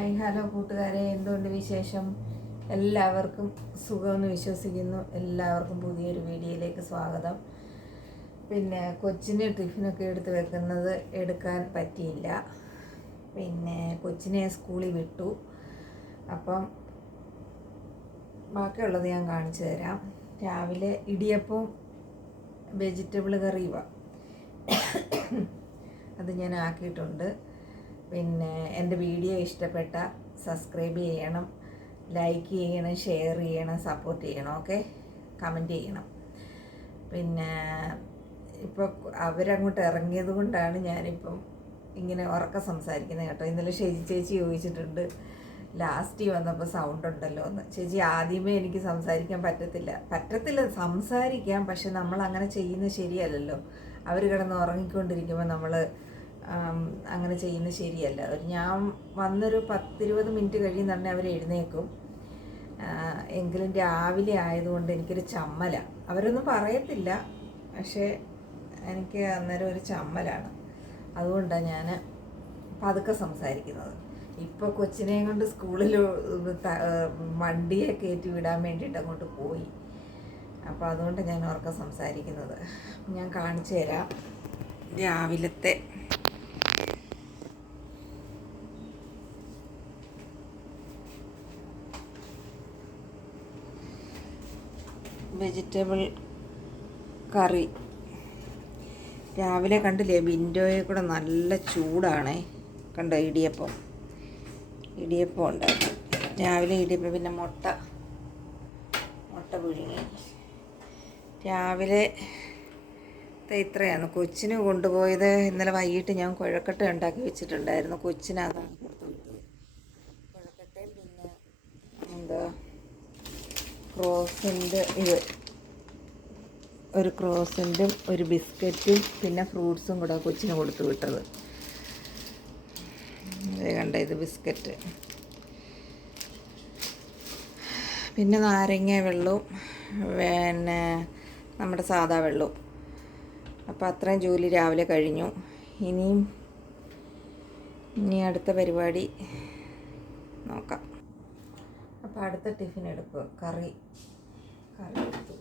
Hi hello കൂട്ടുകാരെ, എന്തുകൊണ്ട് വിശേഷം? എല്ലാവർക്കും സുഖമെന്ന് വിശ്വസിക്കുന്നു. എല്ലാവർക്കും പുതിയൊരു വീഡിയോയിലേക്ക് സ്വാഗതം. പിന്നെ കൊച്ചിന് ടിഫിനൊക്കെ എടുക്കാൻ പറ്റിയില്ല. പിന്നെ കൊച്ചിനെ സ്കൂളിൽ വിട്ടു. അപ്പം ബാക്കിയുള്ളത് ഞാൻ കാണിച്ചു തരാം. രാവിലെ ഇടിയപ്പവും വെജിറ്റബിൾ കറിയുമാണ്, അത് ഞാൻ ആക്കിയിട്ടുണ്ട്. പിന്നെ എൻ്റെ വീഡിയോ ഇഷ്ടപ്പെട്ട സബ്സ്ക്രൈബ് ചെയ്യണം, ലൈക്ക് ചെയ്യണം, ഷെയർ ചെയ്യണം, സപ്പോർട്ട് ചെയ്യണം, ഓക്കെ, കമൻറ്റ് ചെയ്യണം. പിന്നെ ഇപ്പോൾ അവരങ്ങോട്ട് ഇറങ്ങിയത് കൊണ്ടാണ് ഞാനിപ്പം ഇങ്ങനെ ഉറക്കം സംസാരിക്കുന്നത് കേട്ടോ. ഇന്നലെ ചേച്ചി ചോദിച്ചിട്ടുണ്ട് ലാസ്റ്റ് വന്നപ്പോൾ സൗണ്ട് ഉണ്ടല്ലോ എന്ന്. ചേച്ചി, ആദ്യമേ എനിക്ക് സംസാരിക്കാൻ പറ്റത്തില്ല സംസാരിക്കാം, പക്ഷെ നമ്മൾ അങ്ങനെ ചെയ്യുന്നത് ശരിയല്ലല്ലോ. അവർ കിടന്ന് ഉറങ്ങിക്കൊണ്ടിരിക്കുമ്പോൾ നമ്മൾ അങ്ങനെ ചെയ്യുന്നത് ശരിയല്ല. ഞാൻ വന്നൊരു 10-20 മിനിറ്റ് കഴിയുന്നുണ്ടെ അവർ എഴുന്നേക്കും. എങ്കിലും രാവിലെ ആയതുകൊണ്ട് എനിക്കൊരു ചമ്മലാണ്. അവരൊന്നും പറയത്തില്ല, പക്ഷേ എനിക്ക് അന്നേരം ഒരു ചമ്മലാണ്. അതുകൊണ്ടാണ് ഞാൻ പതുക്കെ സംസാരിക്കുന്നത്. ഇപ്പോൾ കൊച്ചിനെയും കൊണ്ട് സ്കൂളിൽ വണ്ടിയെ കയറ്റി വിടാൻ വേണ്ടിയിട്ട് അങ്ങോട്ട് പോയി. അപ്പോൾ അതുകൊണ്ട് ഞാൻ ഉറക്കെ സംസാരിക്കുന്നത്. ഞാൻ കാണിച്ചു തരാം രാവിലത്തെ വെജിറ്റബിൾ കറി. രാവിലെ കണ്ടില്ലേ, വിൻഡോയിൽ കൂടെ നല്ല ചൂടാണേ. കണ്ടോ, ഇടിയപ്പം ഉണ്ടായിരുന്നു രാവിലെ. ഇടിയപ്പം, പിന്നെ മുട്ട പുഴുങ്ങി. രാവിലെ ഇത്രയാണ് കൊച്ചിന് കൊണ്ടുപോയത്. ഇന്നലെ വൈകിട്ട് ഞാൻ കുഴക്കട്ട ഉണ്ടാക്കി വെച്ചിട്ടുണ്ടായിരുന്നു. കൊച്ചിന് അതാണ് കൊടുത്തു വിട്ടത്, കുഴക്കട്ടയും പിന്നെ ക്രോസിൻ്റെ ഒരു ക്രോസിൻ്റും ഒരു ബിസ്ക്കറ്റും പിന്നെ ഫ്രൂട്ട്സും കൂടെ കൊച്ചിന് കൊടുത്തു വിട്ടത്. കണ്ട, ഇത് ബിസ്ക്കറ്റ്, പിന്നെ നാരങ്ങ വെള്ളവും പിന്നെ നമ്മുടെ സാദാ വെള്ളവും. അപ്പോൾ അത്രയും ജോലി രാവിലെ കഴിഞ്ഞു. ഇനി അടുത്ത പരിപാടി നോക്കാം. അപ്പോൾ അടുത്ത ടിഫിൻ എടുക്കുക. കറി എടുത്തു.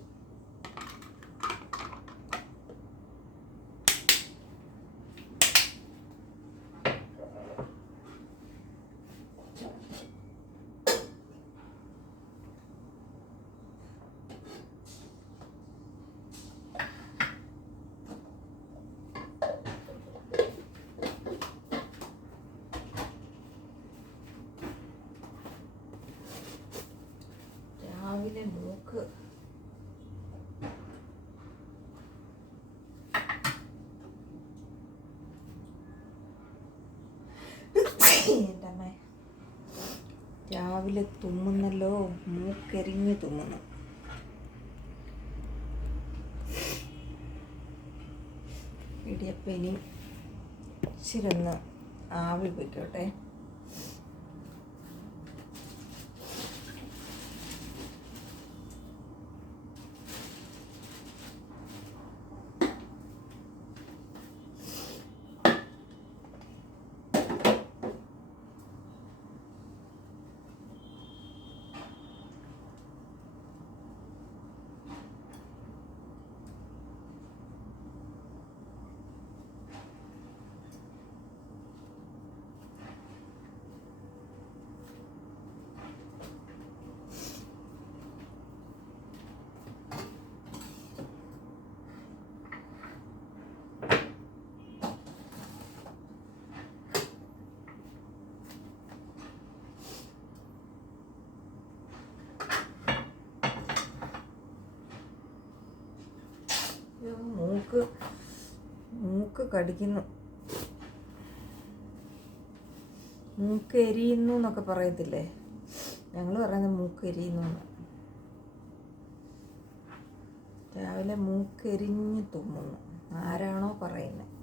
രാവിലെ മൂക്ക് എൻ്റെ അമ്മ രാവിലെ തുമ്മുന്നല്ലോ, മൂക്കരിഞ്ഞ് തുമ്മുന്നു. ഇടിയപ്പം ഇനി ഇച്ചിരി ഒന്ന് ആവി പൊയ്ക്കോട്ടെ. മൂക്ക് കടിക്കുന്നു, മൂക്ക് എരിയുന്നു എന്നൊക്കെ പറയത്തില്ലേ, ഞങ്ങൾ പറയുന്നത് മൂക്ക് എരിയുന്നു. രാവിലെ മൂക്കെരിഞ്ഞ് തുമ്മുന്നു, ആരാണോ പറയുന്നത്.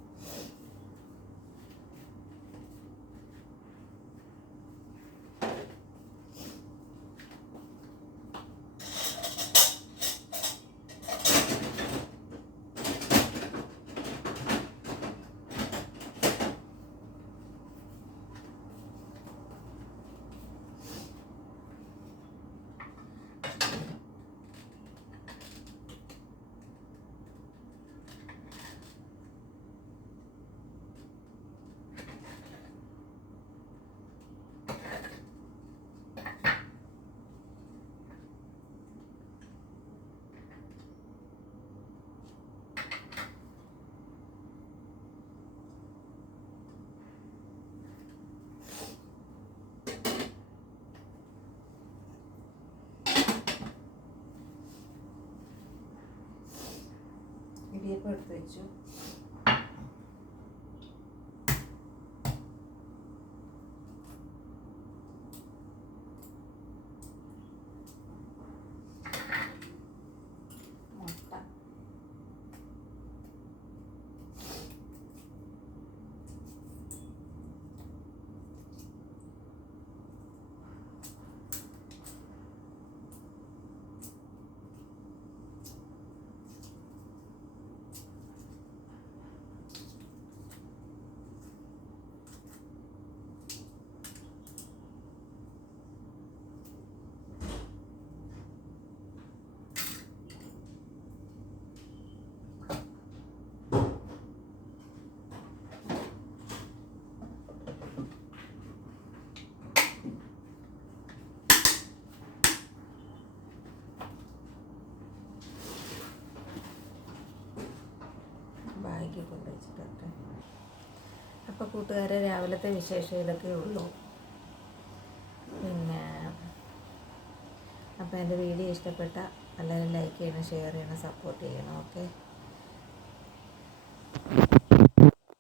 വെച്ചു. ബാഗിൽ കൊണ്ടുവച്ചിട്ടെ. അപ്പോൾ കൂട്ടുകാരെ, രാവിലത്തെ വിശേഷം ഇതൊക്കെ ഉള്ളൂ. പിന്നെ അപ്പോൾ എൻ്റെ വീഡിയോ ഇഷ്ടപ്പെട്ട എല്ലാവരും ലൈക്ക് ചെയ്യണം, ഷെയർ ചെയ്യണം, സപ്പോർട്ട് ചെയ്യണം. ഓക്കെ.